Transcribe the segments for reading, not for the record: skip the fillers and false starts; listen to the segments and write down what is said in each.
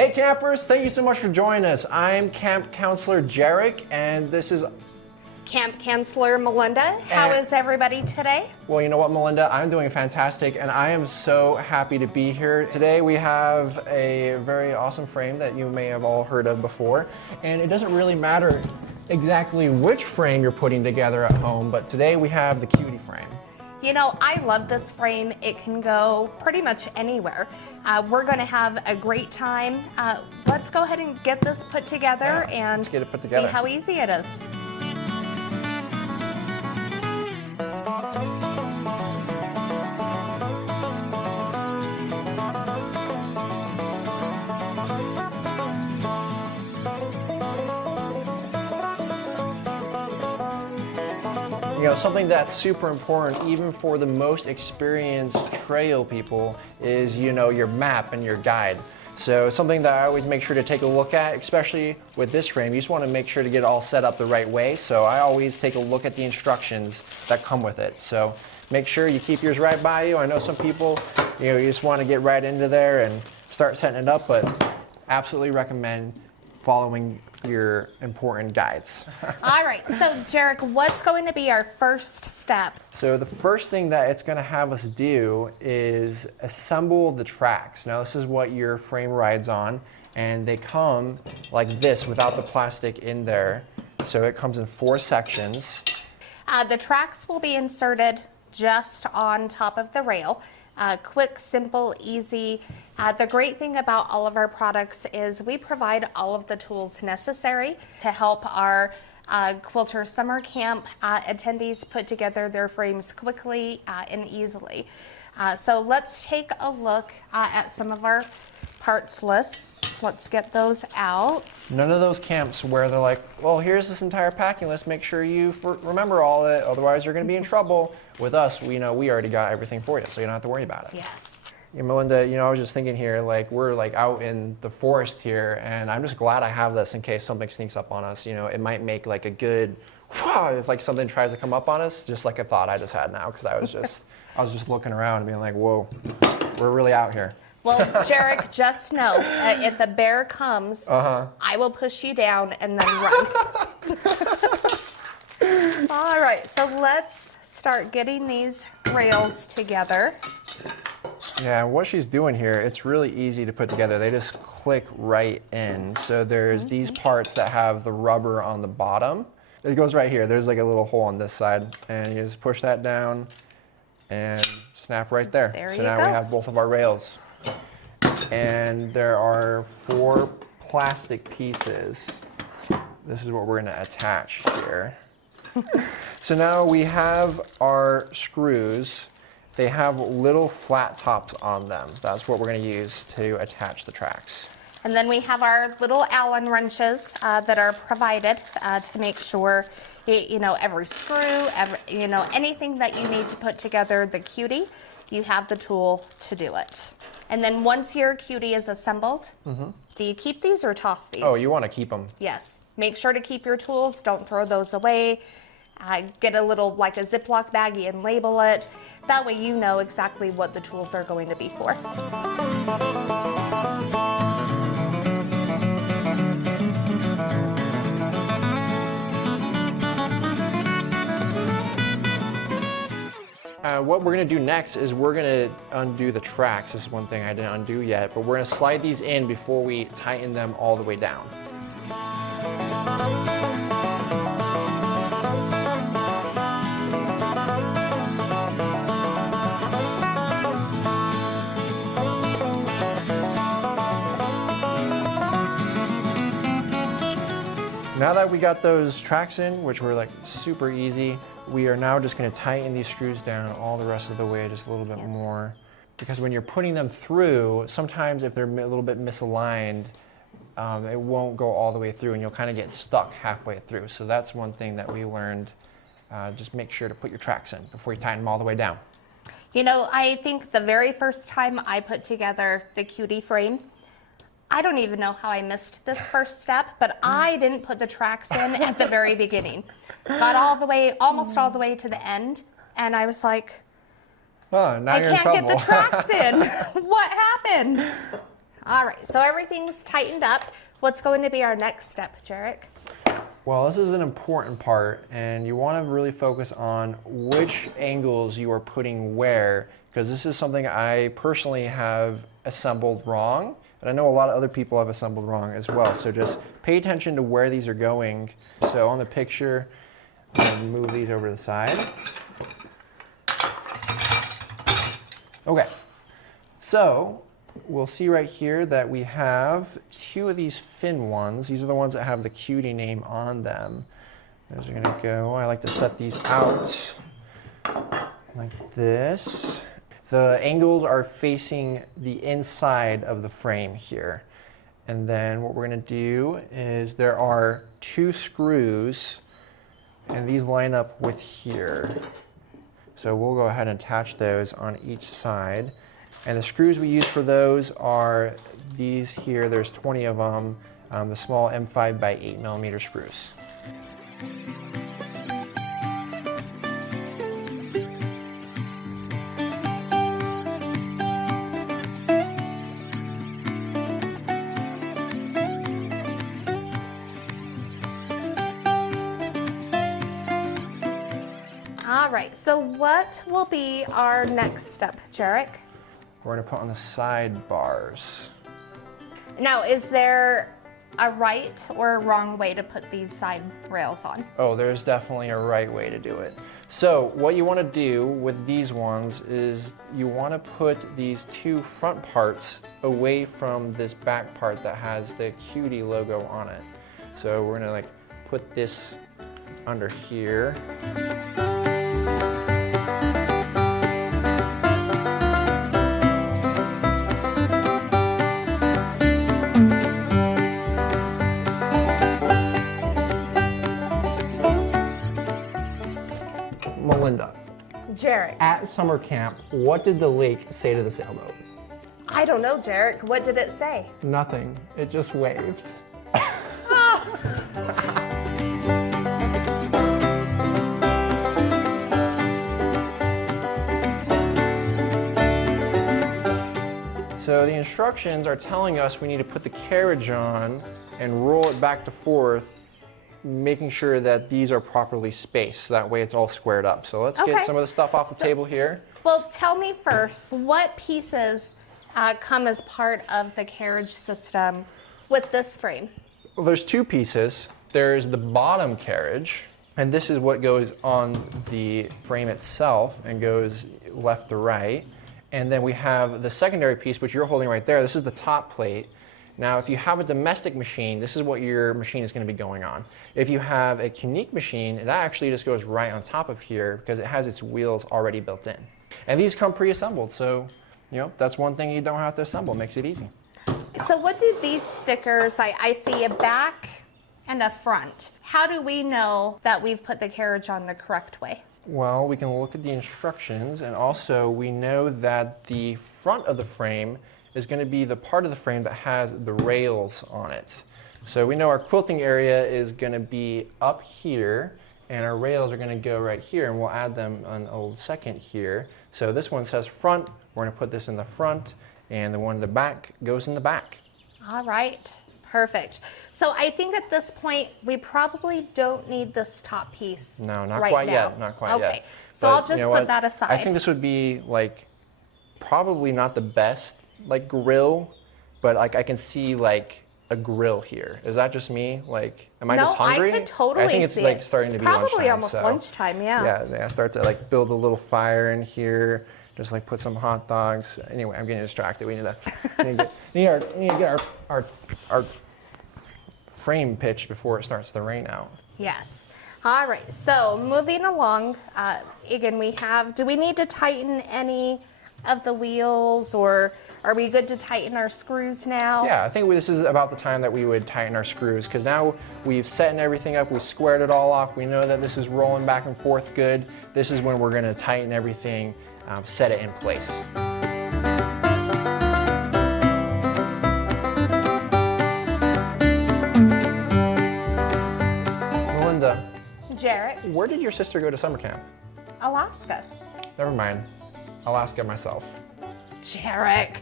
Hey campers, thank you so much for joining us. I'm Camp Counselor Jarek, and this is Camp Counselor Melinda. How is everybody today? Well, you know what, Melinda? I'm doing fantastic, and I am so happy to be here. Today we have a very awesome frame that you may have all heard of before, and it doesn't really matter exactly which frame you're putting together at home, but today we have the Cutie frame. You know, I love this frame. It can go pretty much anywhere. We're going to have a great time. Let's go ahead and get this put together and get it put together. See how easy it is. You know, something that's super important, even for the most experienced trail people, is, you know, your map and your guide. So something that I always make sure to take a look at, especially with this frame, you just want to make sure to get it all set up the right way. So I always take a look at the instructions that come with it. So make sure you keep yours right by you. I know some people, you know, you just want to get right into there and start setting it up, but absolutely recommend following your important guides. All right, so Jarek, what's going to be our first step? So the first thing that it's going to have us do is assemble the tracks. Now this is what your frame rides on, and they come like this without the plastic in there. So it comes in 4 sections. The tracks will be inserted just on top of the rail. Quick, simple, easy. The great thing about all of our products is we provide all of the tools necessary to help our Quilter summer camp attendees put together their frames quickly and easily. So let's take a look at some of our parts lists. Let's get those out. None of those camps where they're like, well, here's this entire packing list, make sure you remember all of it, otherwise you're going to be in trouble. With us, we know we already got everything for you, so you don't have to worry about it. Yes. Yeah, Melinda, you know, I was just thinking here, like, we're like out in the forest here, and I'm just glad I have this in case something sneaks up on us. You know, it might make like a good, if like something tries to come up on us, just like a thought I just had now, because I was just looking around and being like, whoa, we're really out here. Well, Jarek, just know, if a bear comes, I will push you down and then run. All right, so let's start getting these rails together. Yeah, what she's doing here, it's really easy to put together. They just click right in. So there's these parts that have the rubber on the bottom. It goes right here. There's like a little hole on this side, and you just push that down and snap right there. So now we have both of our rails. And there are 4 plastic pieces. This is what we're going to attach here. So now we have our screws. They have little flat tops on them. That's what we're going to use to attach the tracks. And then we have our little Allen wrenches that are provided to make sure, you know, every screw, you know, anything that you need to put together the Cutie, you have the tool to do it. And then once your Cutie is assembled, do you keep these or toss these? Oh, you want to keep them. Yes. Make sure to keep your tools. Don't throw those away. Get a little, like a Ziploc baggie and label it. That way you know exactly what the tools are going to be for. What we're going to do next is we're going to undo the tracks. This is one thing I didn't undo yet, but we're going to slide these in before we tighten them all the way down. Now that we got those tracks in, which were like super easy, we are now just going to tighten these screws down all the rest of the way, just a little bit more. Because when you're putting them through, sometimes if they're a little bit misaligned, it won't go all the way through and you'll kind of get stuck halfway through. So that's one thing that we learned. Just make sure to put your tracks in before you tighten them all the way down. You know, I think the very first time I put together the Cutie frame, I don't even know how I missed this first step, but I didn't put the tracks in at the very beginning. Got all the way, almost all the way to the end, and I was like, oh, now I you're in can't trouble. get the tracks in. What happened? All right, so everything's tightened up. What's going to be our next step, Jarek? Well, this is an important part, and you want to really focus on which angles you are putting where, because this is something I personally have assembled wrong, and I know a lot of other people have assembled wrong as well. So just pay attention to where these are going. So on the picture, I'm going to move these over to the side. Okay, so we'll see right here that we have two of these fin ones. These are the ones that have the Cutie name on them. Those are gonna go, I like to set these out like this. The angles are facing the inside of the frame here. And then what we're gonna do is there are two screws and these line up with here. So we'll go ahead and attach those on each side. And the screws we use for those are these here. There's 20 of them, the small M5 by 8mm screws. All right, so what will be our next step, Jarek? We're going to put on the side bars. Now, is there a right or a wrong way to put these side rails on? Oh, there's definitely a right way to do it. So what you want to do with these ones is you want to put these two front parts away from this back part that has the Cutie logo on it. So we're going to like put this under here. Melinda, Jarek. at summer camp, what did the lake say to the sailboat? I don't know, Jarek. What did it say? Nothing. It just waved. So the instructions are telling us we need to put the carriage on and roll it back to forth, making sure that these are properly spaced. So that way it's all squared up. So let's Okay. get some of the stuff off the table here. Well, tell me first, what pieces come as part of the carriage system with this frame? Well, there's two pieces. There's the bottom carriage, and this is what goes on the frame itself and goes left to right. And then we have the secondary piece, which you're holding right there. This is the top plate. Now, if you have a domestic machine, this is what your machine is going to be going on. If you have a Unique machine, that actually just goes right on top of here because it has its wheels already built in. And these come pre-assembled, so that's one thing you don't have to assemble. It makes it easy. So what do these stickers, I see a back and a front. How do we know that we've put the carriage on the correct way? Well, we can look at the instructions, and also we know that the front of the frame is going to be the part of the frame that has the rails on it. So we know our quilting area is going to be up here, and our rails are going to go right here, and we'll add them on a second here. So this one says front, we're going to put this in the front, and the one in the back goes in the back. All right, perfect. So I think at this point, we probably don't need this top piece. No, not right quite now. yet, not quite yet. Okay, so But I'll just you know put what? that aside. I think this would be like probably not the best like grill, but like I can see like a grill here. Is that just me? Like, am I just hungry? No, I could totally see I think it's like starting to be lunchtime. probably almost so, lunchtime, yeah. Yeah, I start to like build a little fire in here, just like put some hot dogs. Anyway, I'm getting distracted. We need to get our frame pitched before it starts to rain out. Yes. All right, so moving along, again, do we need to tighten any of the wheels, or are we good to tighten our screws now? Yeah, I think this is about the time that we would tighten our screws, because now we've set everything up, we've squared it all off, we know that this is rolling back and forth good. This is when we're going to tighten everything, set it in place. Melinda. Jarek, Where did your sister go to summer camp? Alaska. Never mind. Alaska myself. Jarek.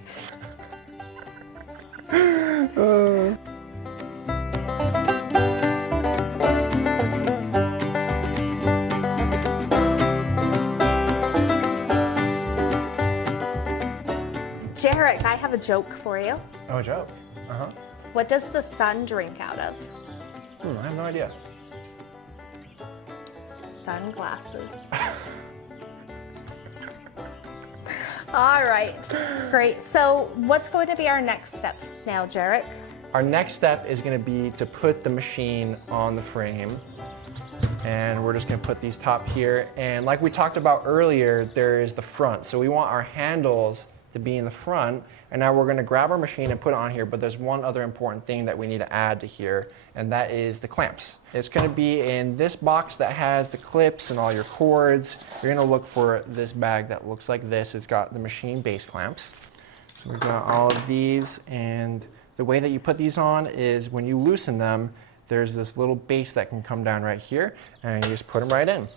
Jarek, I have a joke for you. Oh, Joe. Uh-huh. What does the sun drink out of? I have no idea. Sunglasses. All right, great. So what's going to be our next step now, Jarek? Our next step is going to be to put the machine on the frame. And we're just going to put these top here. And like we talked about earlier, there is the front. So we want our handles to be in the front. And now we're going to grab our machine and put it on here. But there's one other important thing that we need to add to here, and that is the clamps. It's going to be in this box that has the clips and all your cords. You're going to look for this bag that looks like this. It's got the machine base clamps. So we've got all of these, and the way that you put these on is when you loosen them, there's this little base that can come down right here, and you just put them right in.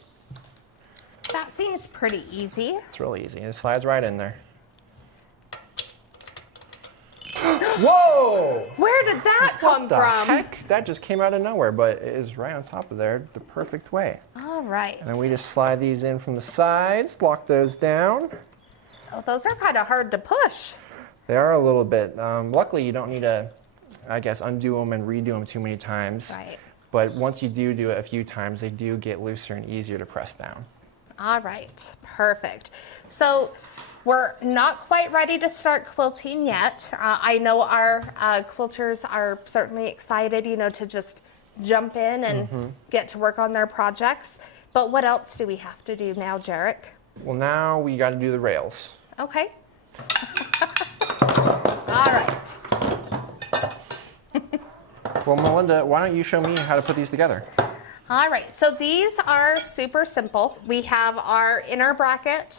That seems pretty easy. It's really easy. It slides right in there. Whoa! Where did that come What the from? heck? That just came out of nowhere, but it is right on top of there the perfect way. All right. And then we just slide these in from the sides, lock those down. Oh, those are kind of hard to push. They are a little bit. Luckily, you don't need to, I guess, undo them and redo them too many times. Right. But once you do it a few times, they do get looser and easier to press down. All right, perfect. So we're not quite ready to start quilting yet. I know our quilters are certainly excited, you know, to just jump in and get to work on their projects. But what else do we have to do now, Jarek? Well, now we got to do the rails. Okay. All right. Well, Melinda, why don't you show me how to put these together? All right, so these are super simple. We have our inner bracket,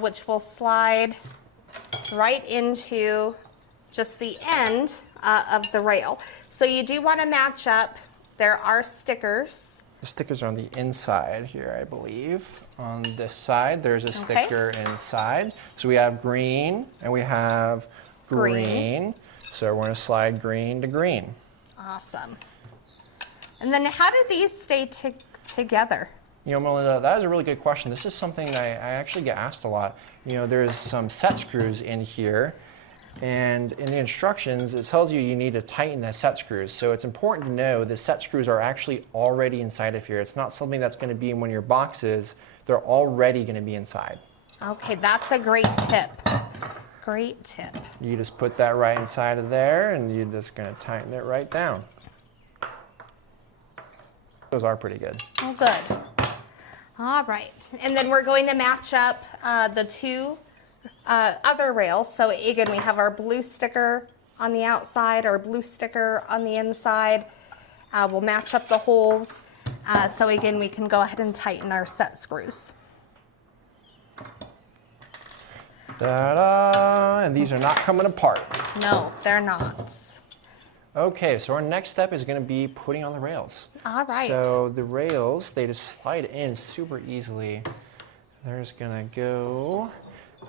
which will slide right into just the end of the rail. So you do want to match up. There are stickers. The stickers are on the inside here, I believe. On this side, there's a sticker inside. So we have green and we have green. So we're going to slide green to green. Awesome. And then how do these stay together? You know, Melinda, that is a really good question. This is something that I actually get asked a lot. You know, there's some set screws in here, and in the instructions, it tells you need to tighten the set screws. So it's important to know the set screws are actually already inside of here. It's not something that's going to be in one of your boxes. They're already going to be inside. Okay, that's a great tip. Great tip. You just put that right inside of there, and you're just going to tighten it right down. Those are pretty good. Oh, good. All right, and then we're going to match up the two other rails. So again, we have our blue sticker on the outside, our blue sticker on the inside. We'll match up the holes. So again, we can go ahead and tighten our set screws. Ta-da! And these are not coming apart. No, they're not. Okay, so our next step is going to be putting on the rails. All right. So the rails, they just slide in super easily. They're just going to go.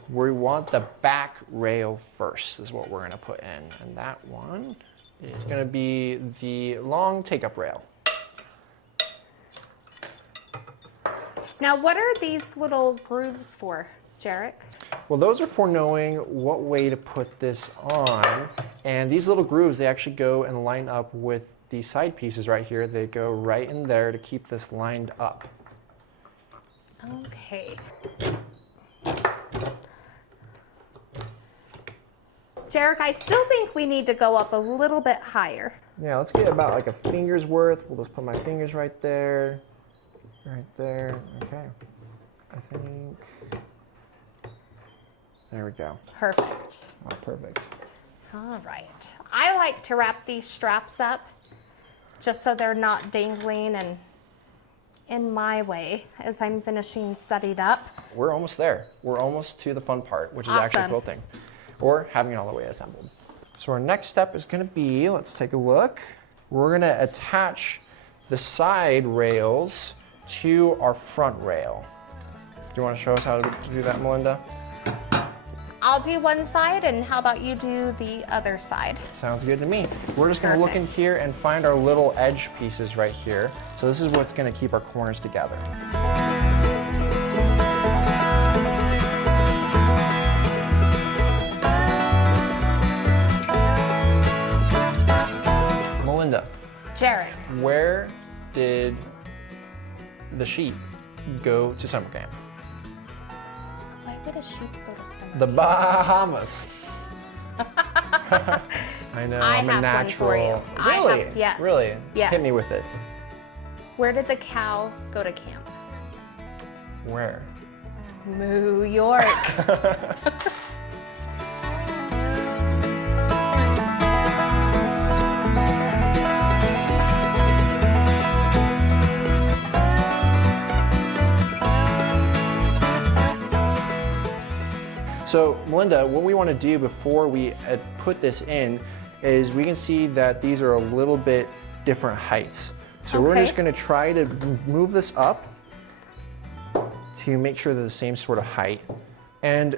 We want the back rail first is what we're going to put in. And that one is going to be the long take-up rail. Now, what are these little grooves for, Jarek? Well, those are for knowing what way to put this on. And these little grooves, they actually go and line up with the side pieces right here. They go right in there to keep this lined up. Okay. Jarek, I still think we need to go up a little bit higher. Yeah, let's get about like a finger's worth. We'll just put my fingers right there. Right there. Okay. I think. There we go. Perfect. Oh, perfect. All right. I like to wrap these straps up just so they're not dangling and in my way as I'm finishing setting up. We're almost there. We're almost to the fun part, which is actually Awesome. quilting or having it all the way assembled. So our next step is going to be, let's take a look. We're going to attach the side rails to our front rail. Do you want to show us how to do that, Melinda? I'll do one side, and how about you do the other side? Sounds good to me. We're just gonna look in here and find our little edge pieces right here. So this is what's gonna keep our corners together. Melinda. Jarek. Where did the sheep go to summer camp? Why would a sheep go to summer The Bahamas. I know, I I'm a have natural. one for you. Really? Yes. Really? Yes. Hit me with it. Where did the cow go to camp? Where? New York. So Melinda, what we want to do before we put this in is we can see that these are a little bit different heights. So we're Okay. just going to try to move this up to make sure they're the same sort of height. And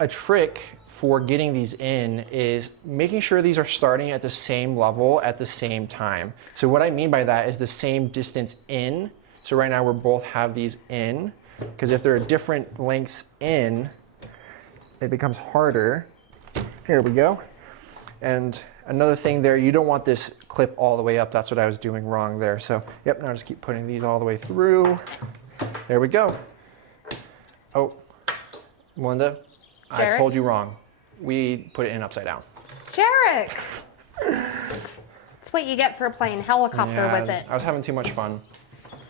a trick for getting these in is making sure these are starting at the same level at the same time. So what I mean by that is the same distance in. So right now we both have these in, because if they're different lengths in, it becomes harder. Here we go. And another thing there, you don't want this clip all the way up. That's what I was doing wrong there. So, yep, now just keep putting these all the way through. There we go. Oh, Melinda, I Jarek? told you wrong. We put it in upside down. Jarek. That's what you get for playing helicopter with it. I was having too much fun.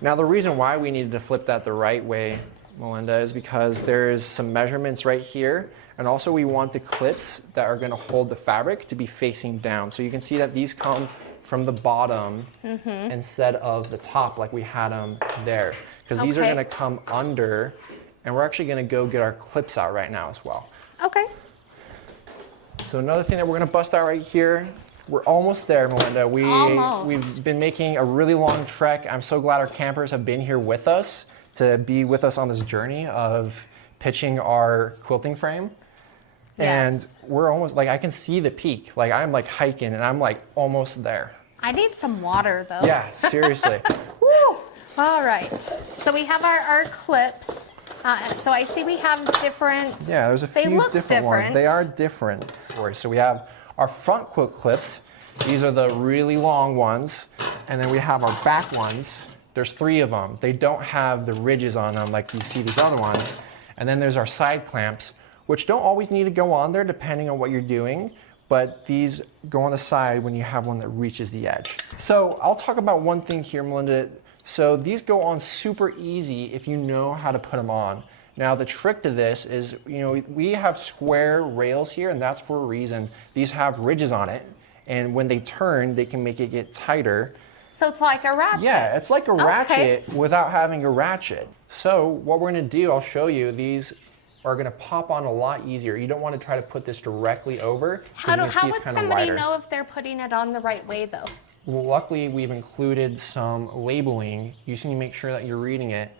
Now, the reason why we needed to flip that the right way, Melinda, is because there's some measurements right here. And also we want the clips that are going to hold the fabric to be facing down. So you can see that these come from the bottom instead of the top like we had them there. Because these are Okay. going to come under, and we're actually going to go get our clips out right now as well. Okay. So another thing that we're going to bust out right here, we're almost there, Melinda. Almost. We've been making a really long trek. I'm so glad our campers have been here with us to be with us on this journey of pitching our quilting frame. And Yes. we're almost, like, I can see the peak. Like, I'm like hiking and I'm like almost there. I need some water though. Yeah, seriously. Woo! All right. So we have our clips. So I see we have different. Yeah, there's a They few look different ones. They are different. So we have our front quilt clips. These are the really long ones. And then we have our back ones. There's 3 of them. They don't have the ridges on them like you see these other ones. And then there's our side clamps, which don't always need to go on there depending on what you're doing, but these go on the side when you have one that reaches the edge. So I'll talk about one thing here, Melinda. So these go on super easy if you know how to put them on. Now the trick to this is, you know, we have square rails here, and that's for a reason. These have ridges on it, and when they turn, they can make it get tighter. So it's like a ratchet. Yeah, it's like a ratchet without having a ratchet. So what we're gonna do, I'll show you, these are gonna pop on a lot easier. You don't wanna try to put this directly over. How would somebody know if they're putting it on the right way though? Well, luckily we've included some labeling. You just need to make sure that you're reading it.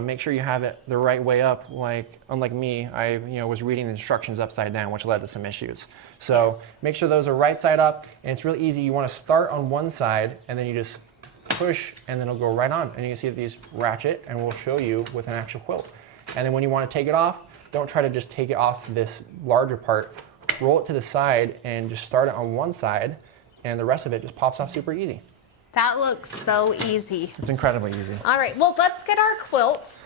Make sure you have it the right way up. Like, unlike me, I was reading the instructions upside down, which led to some issues. So make sure those are right side up, and it's really easy. You want to start on one side, and then you just push, and then it'll go right on. And you can see that these ratchet, and we'll show you with an actual quilt. And then when you want to take it off, don't try to just take it off this larger part. Roll it to the side, and just start it on one side, and the rest of it just pops off super easy. That looks so easy. It's incredibly easy. All right, well, let's get our quilts.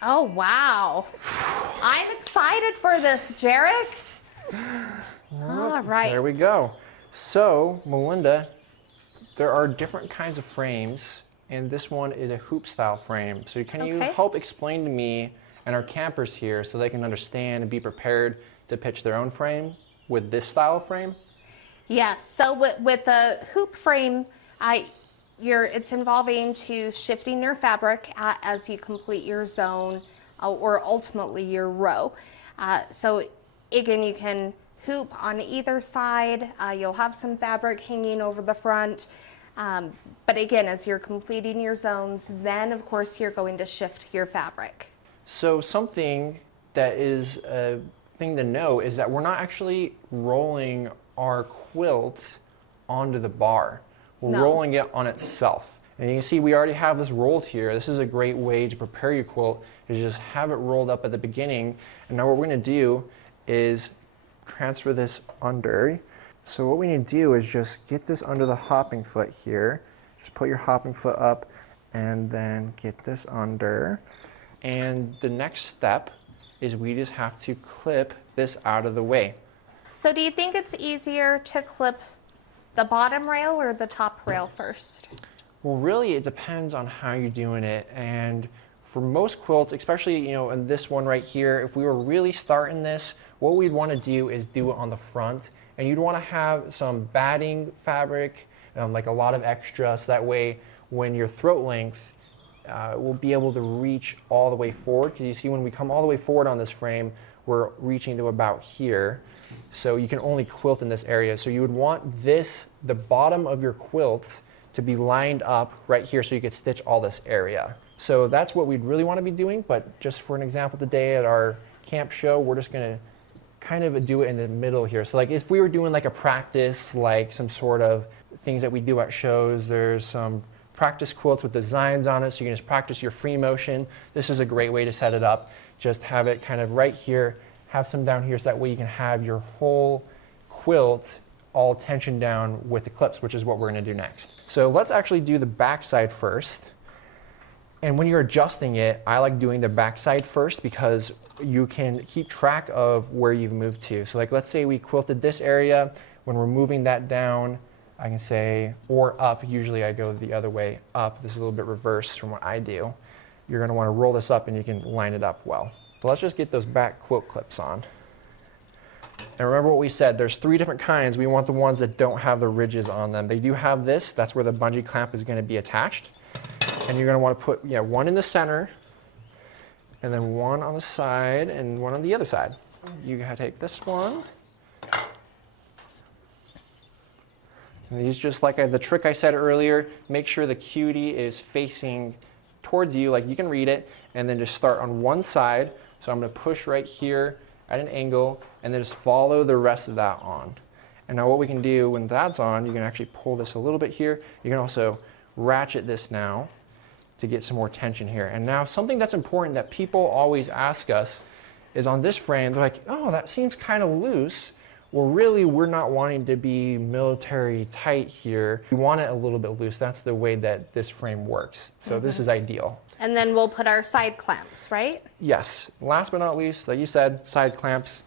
Oh, wow. I'm excited for this, Jarek. All right. There we go. So, Melinda, there are different kinds of frames, and this one is a hoop style frame. So can you help explain to me and our campers here so they can understand and be prepared to pitch their own frame with this style of frame? Yes, so with the hoop frame, it's involving to shifting your fabric as you complete your zone or ultimately your row. So again, you can hoop on either side. You'll have some fabric hanging over the front. But again, as you're completing your zones, then of course you're going to shift your fabric. So something that is a thing to know is that we're not actually rolling our quilt onto the bar. We're rolling it on itself. And you can see we already have this rolled here. This is a great way to prepare your quilt, is just have it rolled up at the beginning. And now what we're gonna do is transfer this under. So what we need to do is just get this under the hopping foot here. Just put your hopping foot up and then get this under. And the next step is we just have to clip this out of the way. So do you think it's easier to clip the bottom rail or the top rail first? Well, really, it depends on how you're doing it. And for most quilts, especially, in this one right here, if we were really starting this, what we'd want to do is do it on the front. And you'd want to have some batting fabric, like a lot of extra, so that way when your throat length will be able to reach all the way forward. Because you see, when we come all the way forward on this frame, we're reaching to about here. So you can only quilt in this area. So you would want the bottom of your quilt to be lined up right here so you could stitch all this area. So that's what we'd really want to be doing, but just for an example today at our camp show, we're just going to kind of do it in the middle here. So like if we were doing like a practice, like some sort of things that we do at shows, there's some practice quilts with designs on it, so you can just practice your free motion. This is a great way to set it up. Just have it kind of right here, have some down here, so that way you can have your whole quilt all tensioned down with the clips, which is what we're going to do next. So let's actually do the back side first. And when you're adjusting it, I like doing the back side first because you can keep track of where you've moved to. So like let's say we quilted this area. When we're moving that down, I can say, or up, usually I go the other way up. This is a little bit reversed from what I do. You're going to want to roll this up and you can line it up well. So let's just get those back quilt clips on. And remember what we said, there's 3 different kinds. We want the ones that don't have the ridges on them. They do have this, that's where the bungee clamp is going to be attached. And you're going to want to put one in the center, and then one on the side, and one on the other side. You gotta take this one. And these, just like the trick I said earlier, make sure the cutie is facing towards you, like you can read it, and then just start on one side. So I'm going to push right here at an angle, and then just follow the rest of that on. And now what we can do when that's on, you can actually pull this a little bit here. You can also ratchet this now to get some more tension here. And now something that's important that people always ask us is on this frame, they're like, oh, that seems kind of loose. Well, really, we're not wanting to be military tight here. We want it a little bit loose. That's the way that this frame works. So this is ideal. And then we'll put our side clamps, right? Yes. Last but not least, like you said, side clamps.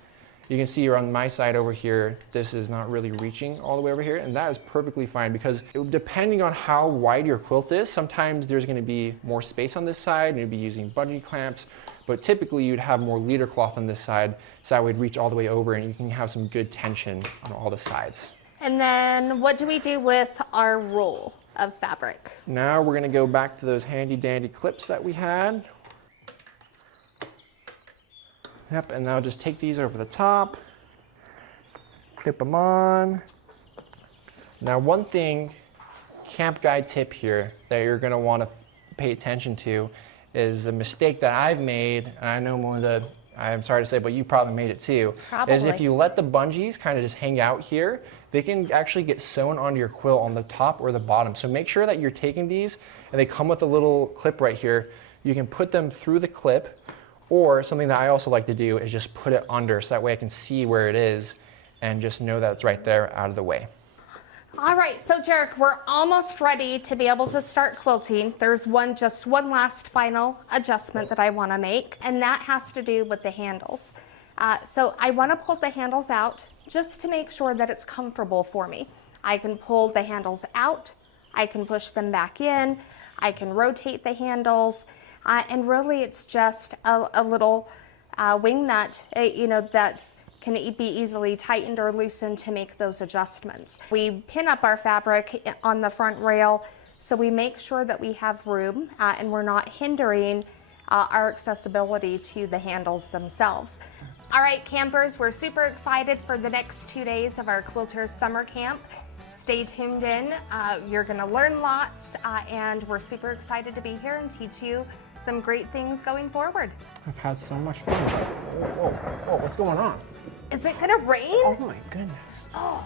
You can see on my side over here, this is not really reaching all the way over here, and that is perfectly fine because depending on how wide your quilt is, sometimes there's going to be more space on this side and you'd be using bungee clamps, but typically you'd have more leader cloth on this side, so that would reach all the way over and you can have some good tension on all the sides. And then what do we do with our roll of fabric? Now we're going to go back to those handy dandy clips that we had. Yep, and now just take these over the top, clip them on. Now one thing, camp guide tip here that you're going to want to pay attention to is a mistake that I've made, and I know Melinda, I'm sorry to say, but you probably made it too, is if you let the bungees kind of just hang out here, they can actually get sewn onto your quilt on the top or the bottom. So make sure that you're taking these, and they come with a little clip right here. You can put them through the clip, or something that I also like to do is just put it under, so that way I can see where it is and just know that it's right there out of the way. All right, so Jarek, we're almost ready to be able to start quilting. There's just one last final adjustment that I want to make, and that has to do with the handles. So I want to pull the handles out just to make sure that it's comfortable for me. I can pull the handles out, I can push them back in, I can rotate the handles, and really it's just a little wing nut, that can be easily tightened or loosened to make those adjustments. We pin up our fabric on the front rail, so we make sure that we have room and we're not hindering our accessibility to the handles themselves. All right, campers, we're super excited for the next 2 days of our Quilter summer camp. stay tuned in. You're going to learn lots, and we're super excited to be here and teach you some great things going forward. I've had so much fun. Whoa, whoa, whoa, what's going on? Is it going to rain? Oh my goodness. Oh.